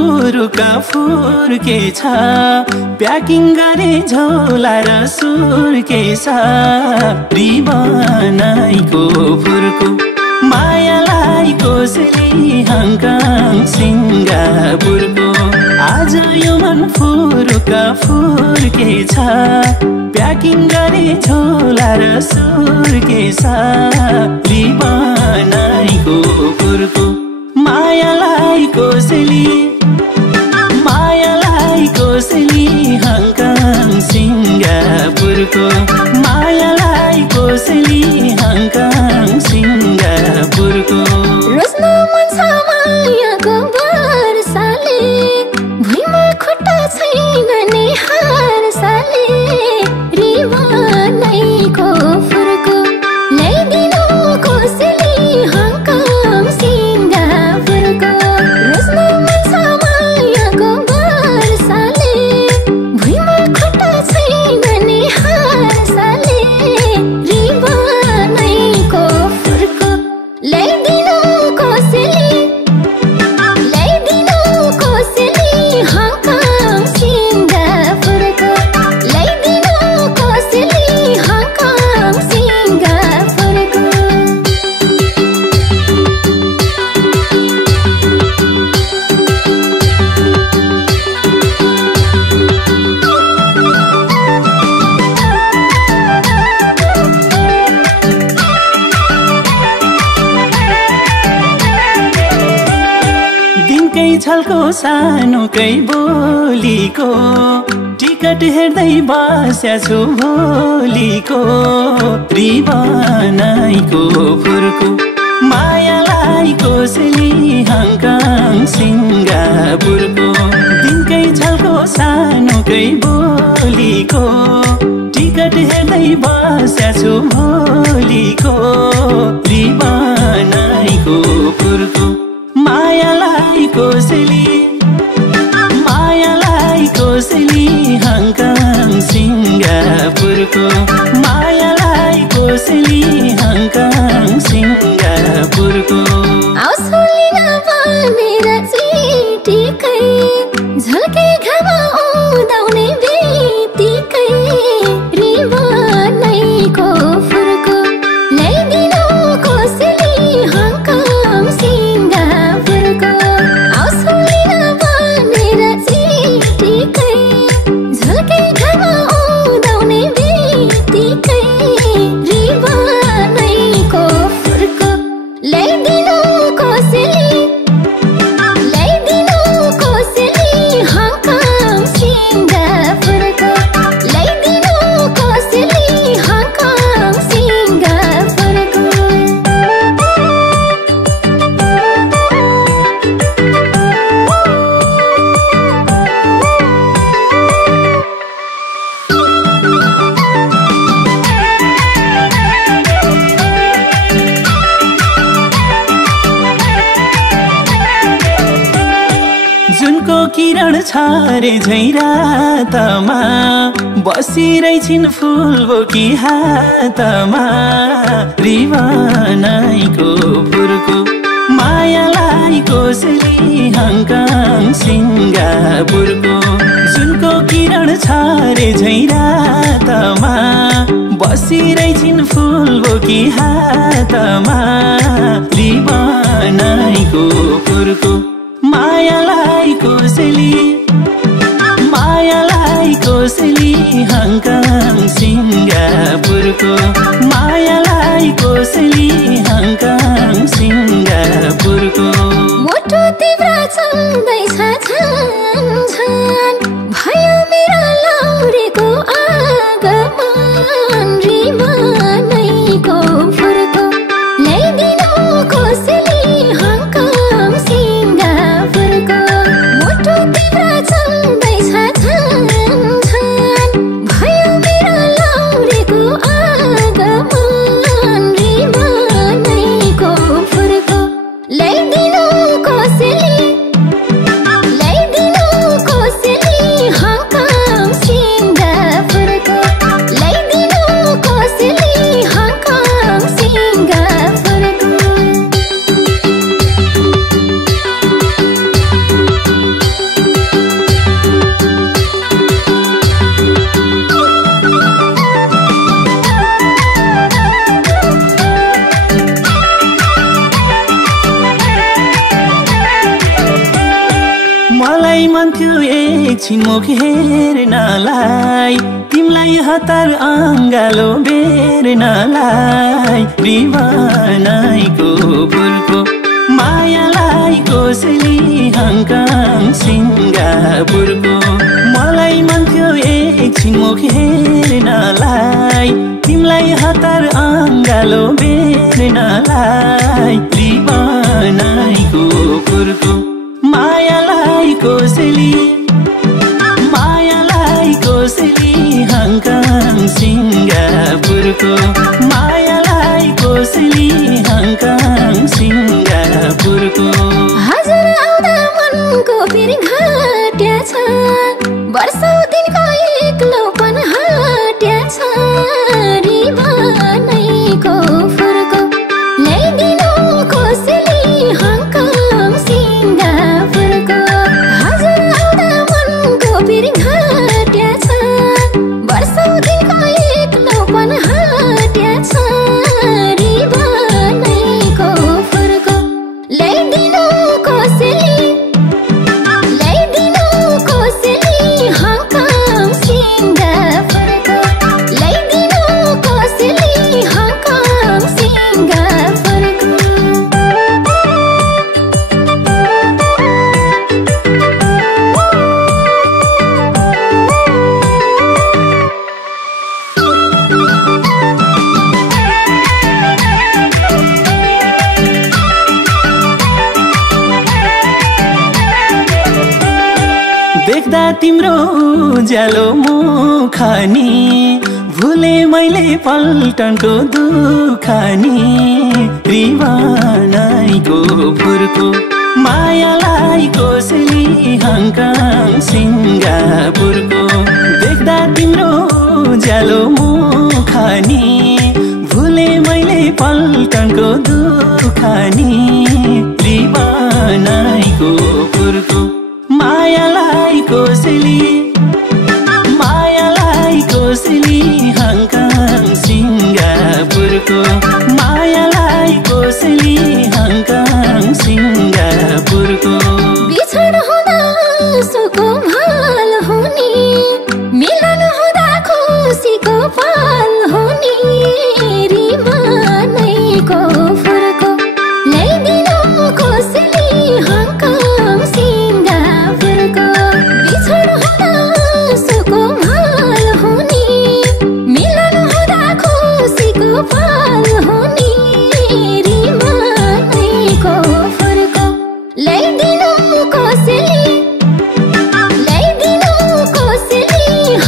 फुरुका फुर्केछ packing गरे झोला र सुर्केछ रिबनाइको फुर्को मायालाई कोसेली हङकङ सिङ्गापुरको आज यो मन फुरुका फुर्केछ प्याकिङ गरे झोला र सुर्केछ रिबनाइको फुर्को मायालाई कोसेली हङकङ सिङ्गापुरको मायालाई कोसेली हङकङ सिङ्गापुरको रोज्न मन छ मायाको वर्षाले भुइँमा खुट्टा छैन नि हारसाले रिबनाइको फुर्को ल्याइदिनु कोसेली हङकङ सिङ्गापुरको रोज्न मन छ मायाको वर्षाले भुइँमा खुट्टा छैन नि हारसाले रिबनाइको फुर्को ल्याइदिनु कोसेली हङकङ सिङ्गापुरको ल्याइदिनु कोसेली हङकङ सिङ्गापुरको दिनकै छलको सानोकै बोलीको टिकट हेर्दै बस्या छु भोलिको रिबनाइको फुर्को मायालाई कोसेली हङकङ सिङ्गापुरको दिनकै छलको सानोकै बोलीको टिकट हेर्दै बस्या छु भोलिको रिबनाइको फुर्को मायालाई कोसेली हङकङ सिङ्गापुरको मायालाई कोसेली हङकङ सिङ्गापुरको आउँछु लिन भनेर चिटिकै झल्के घाम उदाउने बित्तिकै रिबनाइको फुर्को ल्याइदिनु कोसेली हङकङ सिङ्गापुरको आउँछु लिन भनेर चिटिकै झल्के घाम उदाउने बित्तिकै रिबनाइको फुर्को ल्याइदिनु कोसेली हङकङ सिङ्गापुरको ल्याइदिनु कोसेली हङकङ सिङ्गापुरको जुनको किरण छरे झैरातमा बसिरहेछिन् फुल बोकी हातमा रिबनाइको फुर्को मायालाई कोसेली हङकङ सिङ्गापुरको जुनको किरण छरे झैरातमा बसिरहेछिन् फुल बोकी हातमा रिबनाइको फुर्को मायालाई कोसेली हङकङ सिङ्गापुरको मायालाई कोसेली हङकङ सिङ्गापुरको मोटो तिम्रो चल्दैछ छान भयो मेरो लौरेको आगमन रिबनाइको फुर्को ल्याइदिनु कोसेली हङकङ सिङ्गापुरको मोटो तिम्रो चल्दैछ छान भयो मेरो लौरेको आगमन रिबनाइको एकछिन मुख हेर्नलाई तिमीलाई हतार अङ्गालो बेर्नलाई रिवानाइको फुलको मायालाई कोसेली हङकङ सिङ्गापुरको मलाई मन थियो एकछिन मुख हेर्नलाई तिमीलाई हतार अङ्गालो बेर्नलाई रिवानाइको फुलको मायालाई कोसेली हङकङ सिङ्गापुरको मायालाई कोसेली हङकङ सिङ्गापुरको हजुर आउँदा मनको फेरि घाट्या छ वर्षौं दिनको एक्लोपन हट्या छ रिवानाइको फुलको ल्याइदिनु कोसेली हङकङ सिङ्गापुरको हजुर आउँदा मनको फेरि घाट्या छ वर्षौं दिनको एक्लोपन हट्या छ रिवानाइको फुलको ल्याइदिनु कोसेली हङकङ सिङ्गापुरको ल्याइदिनु कोसेली हङकङ सिङ्गापुरको देख्दा तिम्रो उज्यालो मुखानी भुले मैले पल्टनको दुखानी रिवानाइको फुलको मायालाई कोसेली हङकङ सिङ्गापुरको देख्दा तिम्रो उज्यालो मुखानी भुले मैले पल्टनको दुखानी रिवानाइको फुलको मायालाई कोसेली हङकङ सिङ्गापुरको मायालाई कोसेली हङकङ सिङ्गापुरको बिछड हुँदा सुखको भाल हुने मिलन हुँदा खुसीको पाल हुने रिवानाइको फुलको ल्याइदिनु कोसेली हङकङ सिङ्गापुरको बिछड हुँदा सुखको भाल हुने मिलन हुँदा खुसीको पाल हुने रिवानाइको फुलको ल्याइदिनु कोसेली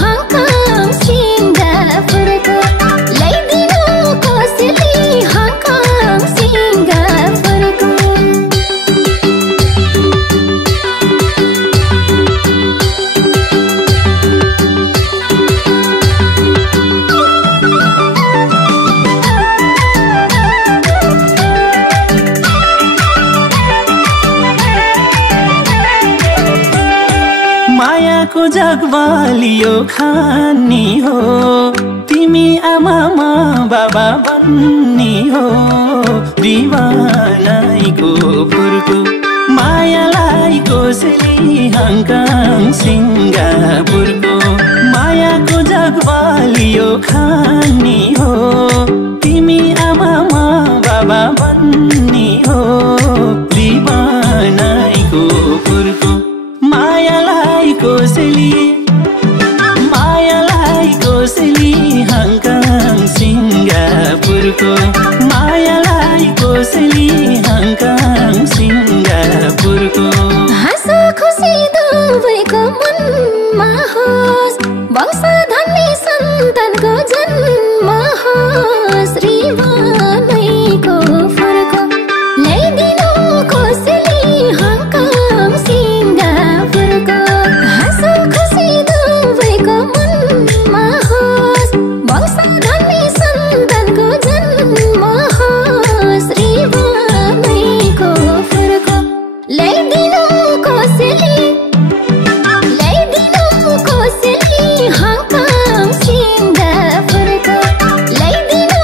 हङकङ सिङ्गापुरको ल्याइदिनु कोसेली हङकङ सिङ्गापुरको मायाको जगवालियो खानी हो तिमी आमामा बाबा बन्नी हो रिवानाइको फुलको मायालाई कोसेली हङकङ सिङ्गापुरको मायाको जगवालियो खानी हो तिमी आमामा बाबा बन्नी हो रिवानाइको फुलको मायालाई कोसेली हङकङ सिङ्गापुरको मायालाई कोसेली हङकङ सिङ्गापुरको हाँसो खुसी दुवैको मनमा होस् वंश धन्ने सन्तानको जन्म होस् रिवानाइको फुलको ल्याइदिनु कोसेली हङकङ सिङ्गापुरको हाँसो खुसी दुवैको मनमा होस् वंश धन्ने सन्तानको जन्म होस् रिवानाइको फुलको ल्याइदिनु कोसेली हङकङ सिङ्गापुरको ल्याइदिनु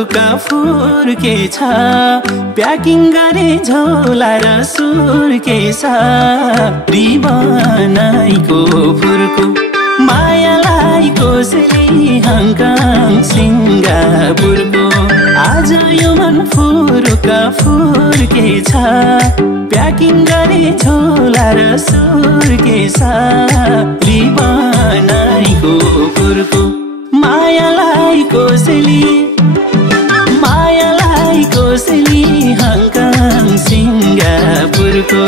फुरुका फुर्के छ प्याकिङ गरे झोला र सुर्के छ रिबनाइको फुर्को मायालाई कसैले हङकङ सिङ्गापुरको आज यो मन फुरुका फुर्के छ प्याकिङ गरे झोला र सुर्के छ रिबनाइको फुर्को मायालाई कसैले हङकङ सिङ्गापुरको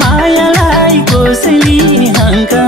मायालाई कसैले हङकङ